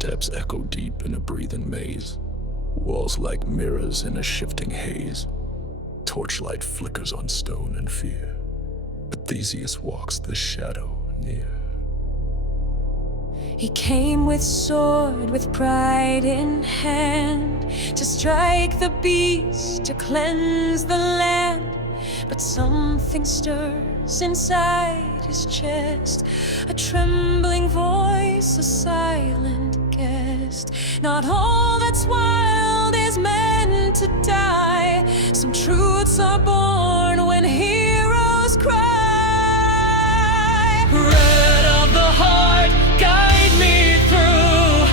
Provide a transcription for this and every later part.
Footsteps echo deep in a breathing maze. Walls like mirrors in a shifting haze. Torchlight flickers on stone and fear. But Theseus walks the shadow near. He came with sword, with pride in hand, to strike the beast, to cleanse the land. But something stirs inside his chest, a trembling voice, a silent guest. Not all that's wild is meant to die. Some truths are born when heroes cry. Red of the heart, guide me through,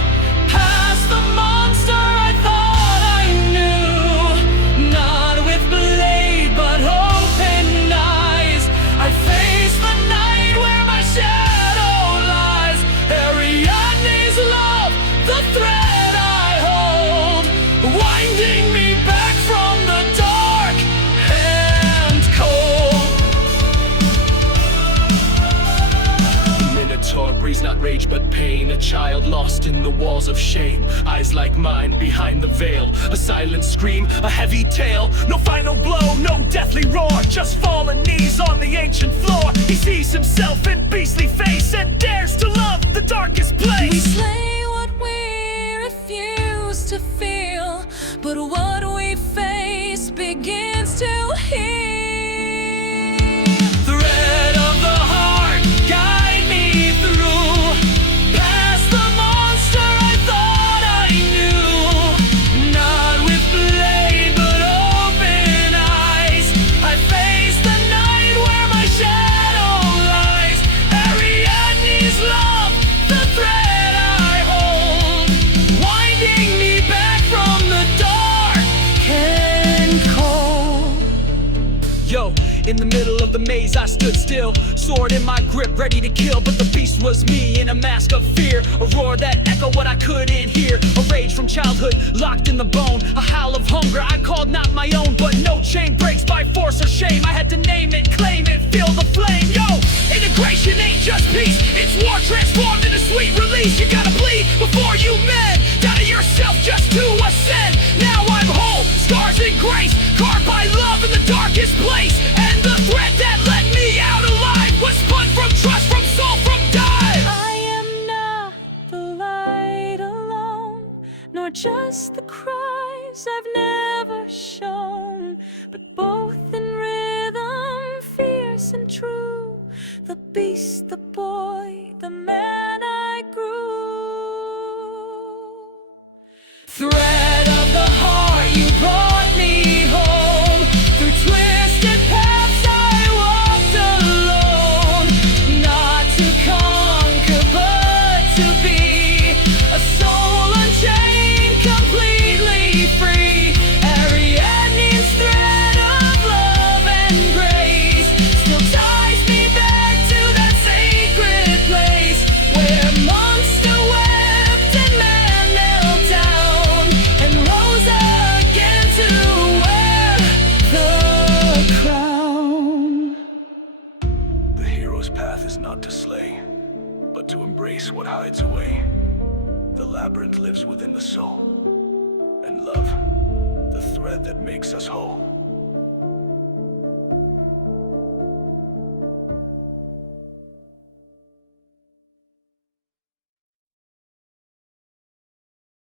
past the monster I thought I knew. Not with blade, but open eyes. I face the night where my shadow lies. Ariadne's love, the thread I hold, winding me back from the dark and cold. Minotaure breathes not rage but pain, a child lost in the walls of shame. Eyes like mine behind the veil, a silent scream, a heavy tale. No final blow, no deathly roar, just fallen knees on the ancient floor. He sees himself in beastly face and dares to love the darkest place. We slay what we refuse to feel, but what we face begins to heal. Thread of the heart, guide me through, past the monster I thought I knew. Not with blade, but open eyes. I face the night where my shadow lies. Ariadne's love, the thread I hold, winding me back from the dark and cold. Yo, in the middle of the maze I stood still, sword in my grip, ready to kill. But the beast was me in a mask of fear, a roar that echoed what I couldn't hear. A rage from childhood, locked in the bone, a howl of hunger I called not my own. But no chain breaks by force or shame. I had to name it, claim it, feel the flame. Yo, integration ain't just peace, it's war transformed into sweet release. You gotta bleed before you mend, down to yourself just to ascend. Now I'm whole, scars and grace, carved by love in the darkest place. And the thread that led me out alive was spun from trust, from soul, from dive. I am not the light alone, nor just the cries I've never shown, but both in rhythm, fierce and true. The beast, the boy, the man I grew. Thread of the heart, you brought me home. Through twisted paths I walked alone, not to conquer but to be a soul unchained, completely free. Ariadne's thread of love and grace still ties me back to that sacred place where monster wept and man knelt down and rose again to wear the crown. The hero's path is not to slay, but to embrace what hides away. The labyrinth lives within the soul, and love, the thread that makes us whole.